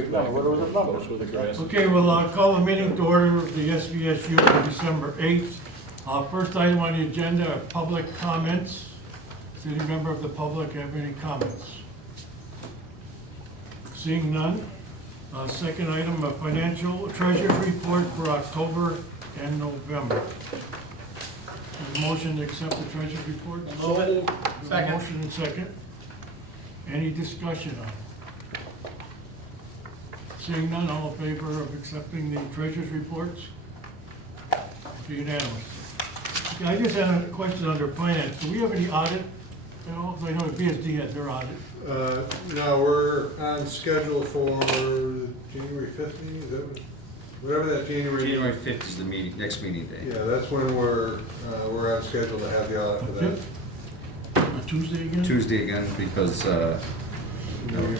big number. What was the number? Close with the grass. Okay, we'll call the meeting to order of the SVSU for December 8th. First item on the agenda are public comments. Does any member of the public have any comments? Seeing none. Second item, a financial treasurer's report for October and November. Is motion to accept the treasurer's report? Second. Motion and second. Any discussion on it? Seeing none, all in favor of accepting the treasurer's reports? Okay, unanimous. Okay, I just had a question under finance. Do we have any audit? You know, I know the BSD has their audit. No, we're on schedule for January 15th, is that whatever that January 5th is the meeting, next meeting day. Yeah, that's when we're on schedule to have the audit for that. A Tuesday again? Tuesday again, because that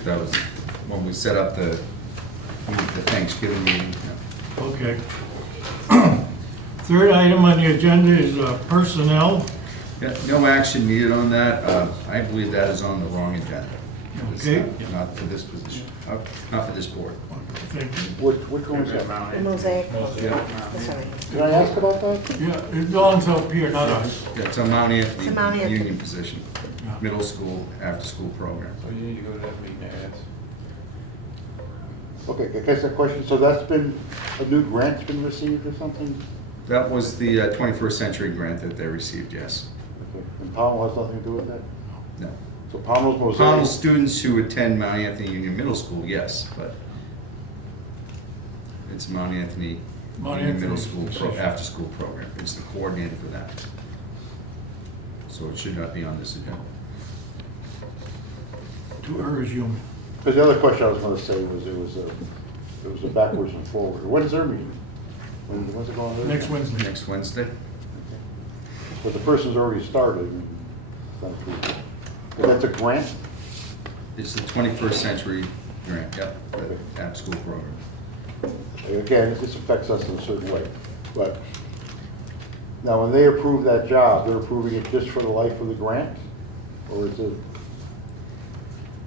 was when we set up the Thanksgiving meeting. Yeah. Okay. Third item on the agenda is personnel. Yeah, no action needed on that. I believe that is on the wrong agenda. It's Okay. Not for this position, not for this board. Thank you. Which one is that? The mosaic. Yeah, That's right. Can I ask about that? Yeah, it belongs up here, not us. Yeah, it's a Mount It's a Mount Anthony Anthony. union position, Yeah. middle school, after-school program. So you need to go to that meeting and ask. Okay, I guess a question, so that's been, a new grant's been received or something? That was the 21st century grant that they received, yes. Okay, and Pownell has nothing to do with that? No. So Pownell's mosaic? Pownell students who attend Mount Anthony Union Middle School, yes, but it's Mount Anthony Mount Union Anthony Middle School position. after-school program. It's the coordinator for that. So it should not be on this agenda. To err is human. Because the other question I was gonna say was, it was a backwards and forward. When's their meeting? When's it going on? Next Wednesday. Next Wednesday? But the person's already started. And that's true. But that's a grant? It's the 21st century grant, yep, the after-school program. Again, this affects us in a certain way, but now when they approve that job, they're approving it just for the life of the grant? Or is it,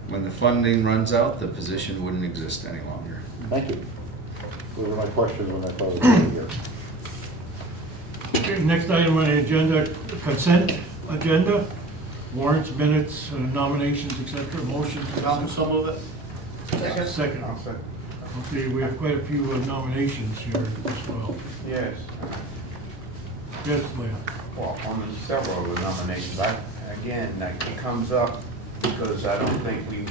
When the funding runs out, the position wouldn't exist any longer. thank you. Those were my questions when I thought it was here. Okay, next item on the agenda, consent agenda, warrants, minutes, nominations, etc. Motion to consent. So move it. Second. Okay, we have quite a few nominations here as well. Yes, Yes, Leah. well, on several of the nominations, again, like, it comes up because I don't think we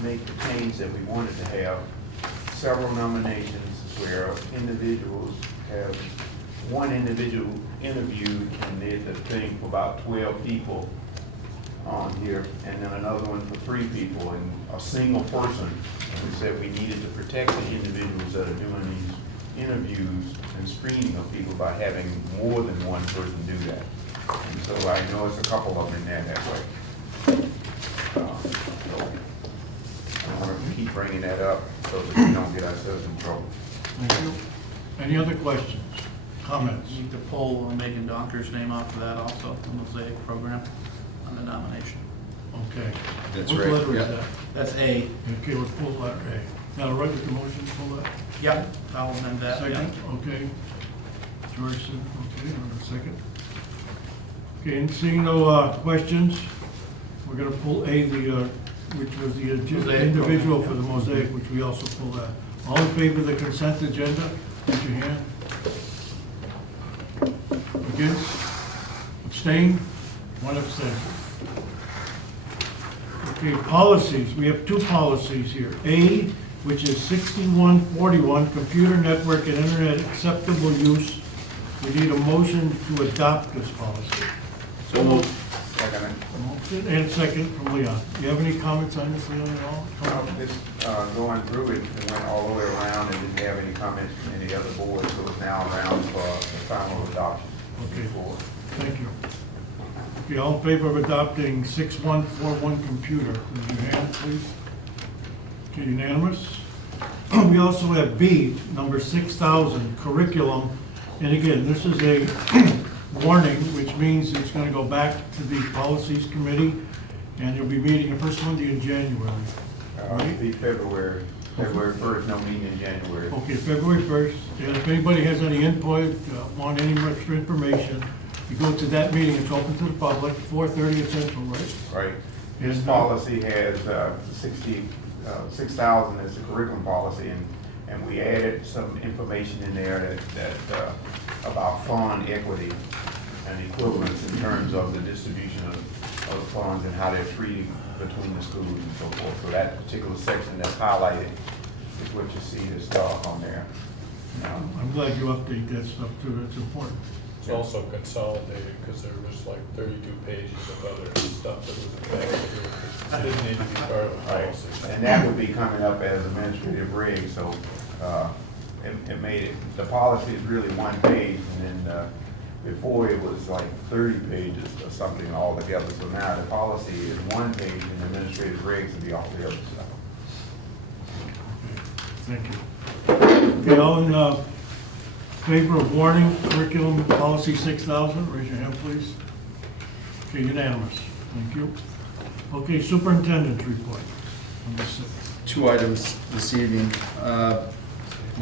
make the change that we wanted to have. Several nominations where individuals have, one individual interviewed and did the thing for about 12 people on here, and then another one for 3 people, and a single person. We said we needed to protect the individuals that are doing these interviews and screening of people by having more than one person do that. And so I know it's a couple of them in there that way. So I want to keep bringing that up so that we don't get ourselves in trouble. Thank you. Any other questions, comments? Need to pull Megan Donker's name off of that also, the Mosaic program on the nomination. Okay. That's What right, letter is yeah. that? That's A. Okay, let's pull letter A. Now, right with the motion, pull that. Yep. I'll amend that, yeah. Second, okay. Georgeson, okay, on a second. Okay, and seeing no questions, we're gonna pull A, which was the Mosaic individual program, for the mosaic, which we also pull that. All in favor of the consent agenda, raise your hand. Against? Abstain? One abstention. Okay, policies, we have 2 policies here. A, which is 6141, computer network and internet acceptable use. We need a motion to adopt this policy. So moved. Second. Motion and second from Leon. Do you have any comments on this, Leon, at all? This, going through it, it went all the way around and didn't have any comments from any other board, so it's now around for the final adoption. Okay. For Thank you. Okay, all in favor of adopting 6141 computer, raise your hand, please. Okay, unanimous. We also have B, number 6,000, curriculum. And again, this is a warning, which means it's going to go back to the policies committee, and you'll be meeting the first Monday in January. It'll be February. February 1st, no meeting in January. Okay, February 1st, and if anybody has any input, want any extra information, you go to that meeting, it's open to the public, 4:30 at Central, right? Right. This And, policy has 6,000 as the curriculum policy, and we added some information in there that about fund equity and equivalence in terms of the distribution of funds and how they're treated between the schools and so forth. So that particular section that's highlighted is what you see this stuff on there. I'm glad you update that stuff too, that's important. It's also consolidated because there was like 32 pages of other stuff that was affected. It didn't need to be part of the Right, policy. and that would be coming up as administrative reg, so, it made it, the policy is really one page, and then, before it was like 30 pages or something altogether, so now the policy is one page, and administrative regs will be all the other stuff. Thank you. Okay, all in favor of warning curriculum policy 6,000, raise your hand, please. Okay, unanimous. Thank you. Okay, superintendent's report. Number 6. 2 items this evening. A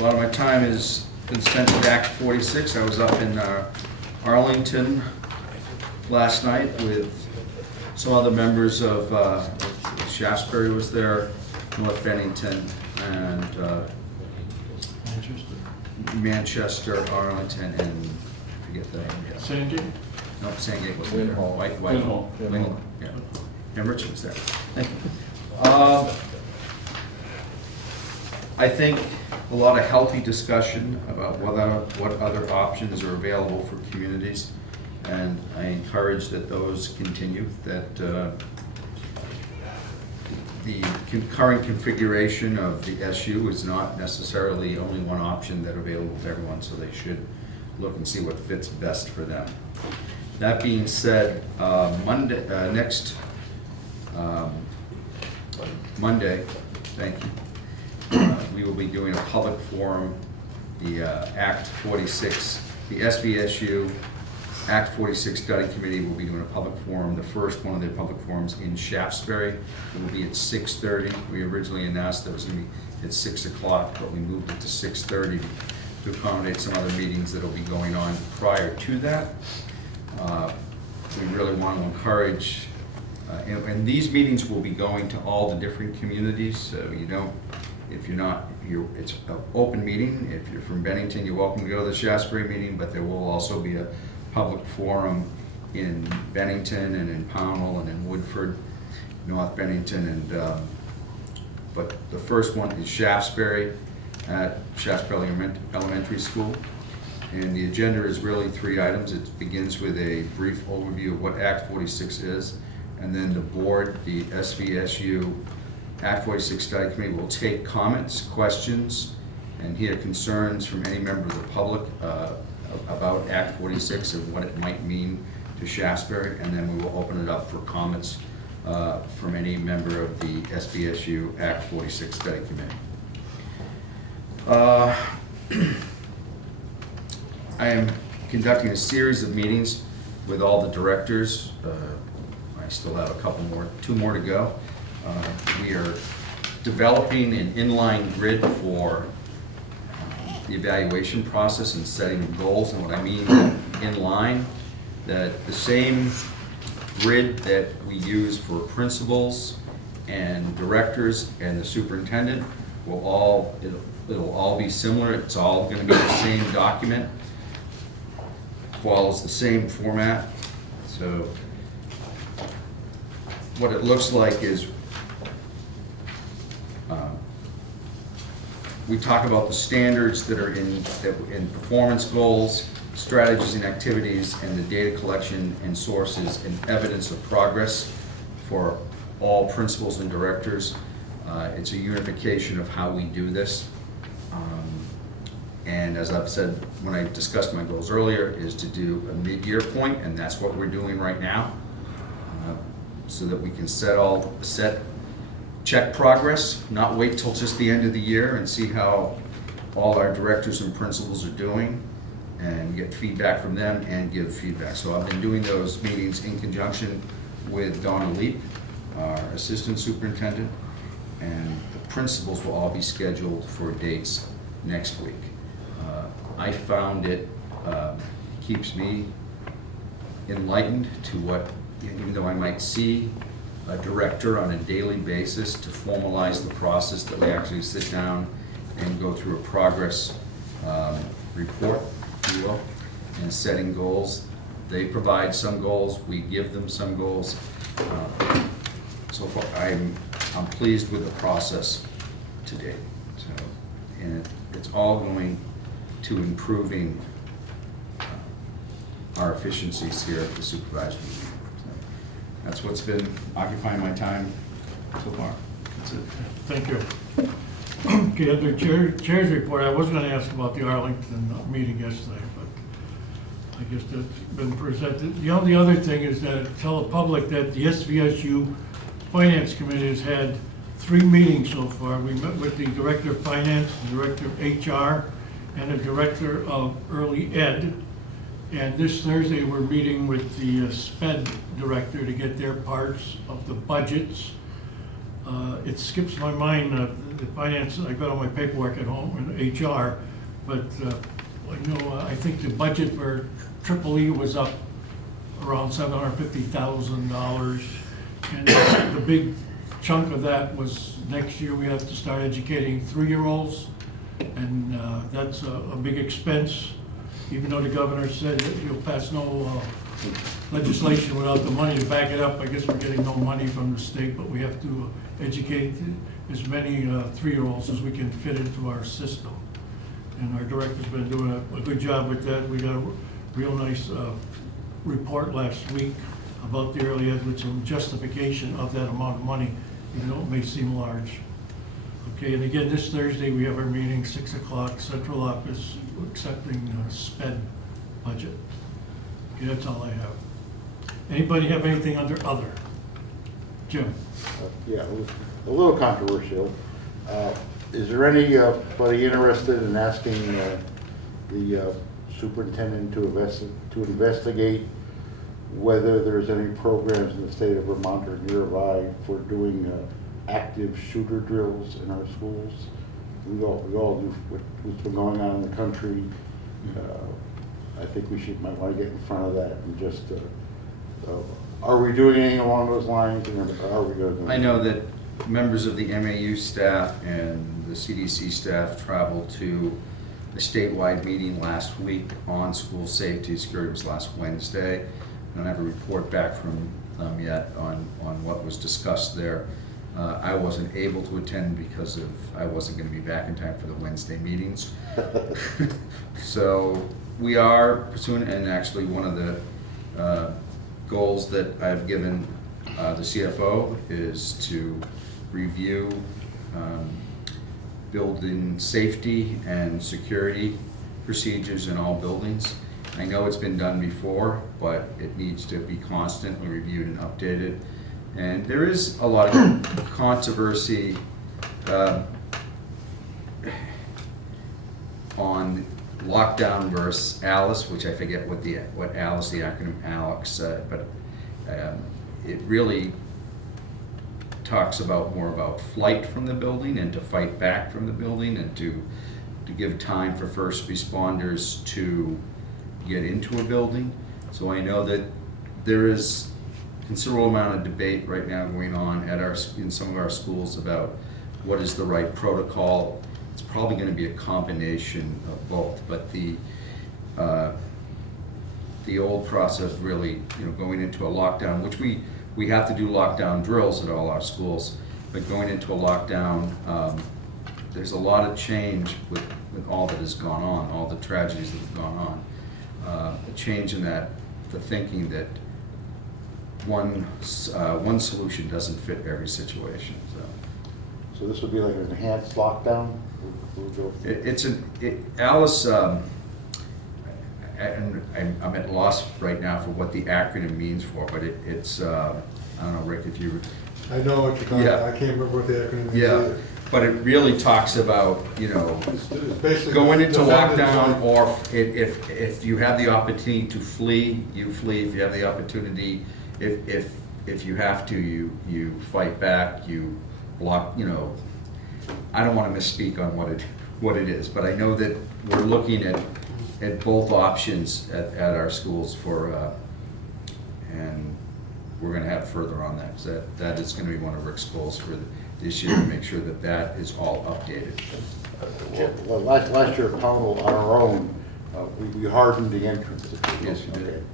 lot of my time has been spent with Act 46. I was up in Arlington last night with some other members of Shaftesbury was there, North Bennington, and Manchester, Arlington, and I forget the name. Yeah. Sandy? No, Sandgate wasn't there. Whitehall. Yeah. And Richard was there. Thank you. I think a lot of healthy discussion about what other options are available for communities, and I encourage that those continue, that the current configuration of the SU is not necessarily only one option that's available to everyone, so they should look and see what fits best for them. That being said, next Monday, thank you, we will be doing a public forum, the Act 46, the SVSU Act 46 Study Committee will be doing a public forum, the first one of their public forums in Shaftesbury. It will be at 6:30. We originally announced that it was going to be at 6 o'clock, but we moved it to 6:30 to accommodate some other meetings that will be going on prior to that. We really want to encourage, and these meetings will be going to all the different communities, so you don't, if you're not, it's an open meeting. If you're from Bennington, you're welcome to go to the Shaftesbury meeting, but there will also be a public forum in Bennington and in Pownell and in Woodford, North Bennington, and but the first one is Shaftesbury at Shaftesbury Elementary School. And the agenda is really 3 items. It begins with a brief overview of what Act 46 is, and then the board, the SVSU Act 46 Study Committee, will take comments, questions, and hear concerns from any member of the public about Act 46 and what it might mean to Shaftesbury, and then we will open it up for comments from any member of the SVSU Act 46 Study Committee. I am conducting a series of meetings with all the directors. I still have a couple more, 2 more to go. We are developing an inline grid for the evaluation process and setting goals. And what I mean inline, that the same grid that we use for principals and directors and the superintendent will all, it'll all be similar. It's all going to be the same document. Follows the same format. So what it looks like is we talk about the standards that are in performance goals, strategies and activities, and the data collection and sources and evidence of progress for all principals and directors. It's a unification of how we do this. And as I've said when I discussed my goals earlier, is to do a mid-year point, and that's what we're doing right now, so that we can check progress, not wait till just the end of the year and see how all our directors and principals are doing, and get feedback from them and give feedback. So I've been doing those meetings in conjunction with Donna Leap, our assistant superintendent, and the principals will all be scheduled for dates next week. I found it keeps me enlightened to what, even though I might see a director on a daily basis, to formalize the process that we actually sit down and go through a progress report, if you will, and setting goals. They provide some goals, we give them some goals. So far, I'm pleased with the process to date. So, and it's all going to improving our efficiencies here at the supervisory meeting. So that's what's been occupying my time so far. That's it. Thank you. Okay, under chair's report, I was gonna ask about the Arlington meeting yesterday, but I guess that's been presented. The only other thing is that tell the public that the SVSU Finance Committee has had 3 meetings so far. We met with the Director of Finance, the Director of HR, and the Director of Early Ed. And this Thursday, we're meeting with the SPED Director to get their parts of the budgets. It skips my mind, the finance, I got all my paperwork at home in HR, but I think the budget for EEE was up around $750,000. And the big chunk of that was next year we have to start educating 3-year-olds, and that's a big expense. Even though the governor said that he'll pass no legislation without the money to back it up, I guess we're getting no money from the state, but we have to educate as many 3-year-olds as we can fit into our system. And our director's been doing a good job with that. We got a real nice report last week about the early ed with some justification of that amount of money, even though it may seem large. Okay, and again, this Thursday, we have our meeting, 6 o'clock, central office, accepting SPED budget. Okay, that's all I have. Anybody have anything under other? Jim? Yeah, it was a little controversial. Is there anybody interested in asking the superintendent to investigate whether there's any programs in the state of Vermont or nearby for doing active shooter drills in our schools? We all do what's been going on in the country. I think we might want to get in front of that and just, are we doing anything along those lines? And are we going? I know that members of the MAU staff and the CDC staff traveled to a statewide meeting last week on school safety. Security was last Wednesday. I don't have a report back from them yet on what was discussed there. I wasn't able to attend because I wasn't going to be back in time for the Wednesday meetings. So we are pursuing, and actually one of the goals that I've given the CFO is to review building safety and security procedures in all buildings. I know it's been done before, but it needs to be constantly reviewed and updated. And there is a lot of controversy on lockdown versus ALICE, which I forget what ALICE, the acronym ALICE, but it really talks about more about flight from the building and to fight back from the building and to give time for first responders to get into a building. So I know that there is considerable amount of debate right now going on in some of our schools about what is the right protocol. It's probably going to be a combination of both, but the old process really, going into a lockdown, which we have to do lockdown drills at all our schools, but going into a lockdown, there's a lot of change with all that has gone on, all the tragedies that have gone on. A change in the thinking that one solution doesn't fit every situation. So this would be like an enhanced lockdown? Alice, and I'm at loss right now for what the acronym means for, but it's I don't know, Rick, if you... I know what you're talking about. I can't remember what the acronym is either. But it really talks about, It's basically going into defendant's lockdown, right. or if you have the opportunity to flee, you flee. If you have the opportunity, if you have to, you fight back, you block, I don't want to misspeak on what it is, but I know that we're looking at both options at our schools for, and we're going to have further on that, because that is going to be one of Rick's goals for this year, to make sure that that is all updated. Well, last year, Pownell, on our own, we hardened the entrance. If you will. Yes, you did.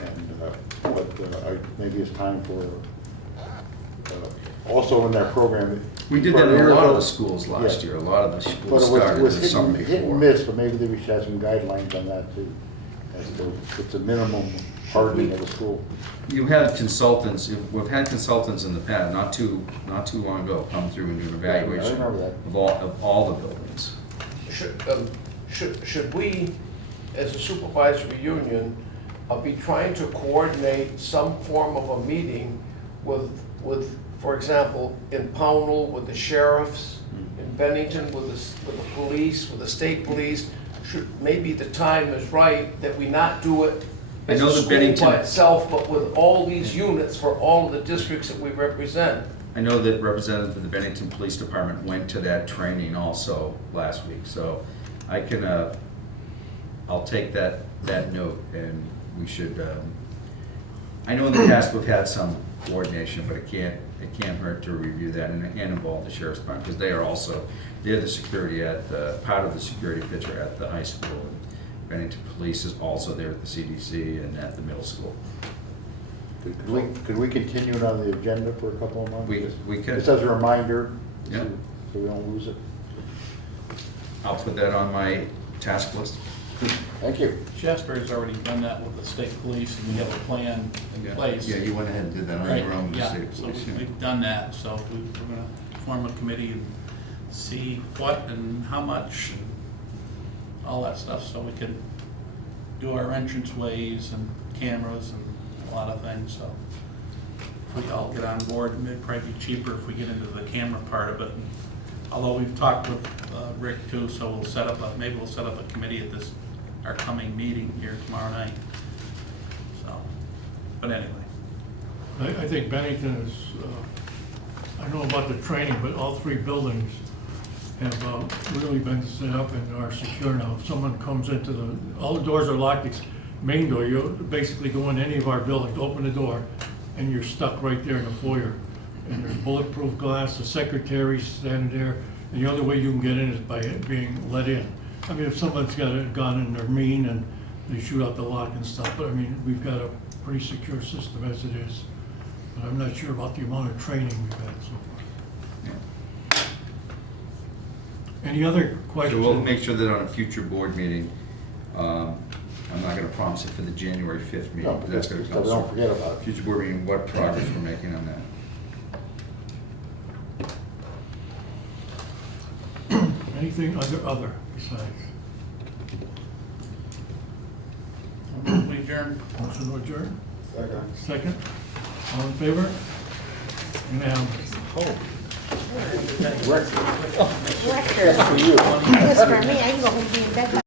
Okay. And, maybe it's time for, also in that program. We did that in a lot of the schools last Yeah. year. A lot of the But schools it was, started the summer hit and before. miss, but maybe we should have some guidelines on that too. As to, it's a minimum hardening of the school. You had consultants, we've had consultants in the past, not too long ago, come through and do an evaluation remember that. of all the buildings. Should we, as a supervisory union, be trying to coordinate some form of a meeting with, for example, in Pownell, with the sheriffs, in Bennington, with the police, with the state police? Maybe the time is right that we not do it I as know a that school Bennington- by itself, but with all these units for all of the districts that we represent. I know that representatives of the Bennington Police Department went to that training also last week, so I can, I'll take that note, and we should, I know in the past we've had some coordination, but it can't hurt to review that and involve the sheriff's department, because they're the security part of the security picture at the high school. And Bennington Police is also there at the CDC and at the middle school. Could we continue it on the agenda for a couple of months? We could. Just as a reminder, Yeah. so we don't lose it. I'll put that on my task list. Thank you. Jasper's already done that with the state police, and we have a plan in place. Yeah, you went ahead and did that on Right, your own with the yeah, state so police. yeah. we've done that, so we're gonna form a committee and see what and how much and all that stuff, so we can do our entrance ways and cameras and a lot of things, so. If we all get on board, it may probably be cheaper if we get into the camera part of it. And although we've talked with Rick too, so maybe we'll set up a committee at our coming meeting here tomorrow night, so, but anyway. I think Bennington is, I know about the training, but all three buildings have really been set up and are secure now. If someone comes into all the doors are locked, main door, you basically go in any of our buildings, open the door, and you're stuck right there in the foyer. And there's bulletproof glass, the secretary's standing there, and the only way you can get in is by being let in. I mean, if someone's got a gun and they're mean and they shoot out the lock and stuff, but I mean, we've got a pretty secure system as it is. But I'm not sure about the amount of training we've had so far. Yeah. Any other So questions? we'll make sure that on a future board meeting, I'm not gonna promise it for the January 5th meeting, No, but that's gonna so come. don't forget about it. Future board meeting, what progress we're making on that. Anything other besides? We adjourn. Motion to adjourn? Second. All in favor? Unanimous. Record. Record. For you. Just for me, I can go home and be in bed by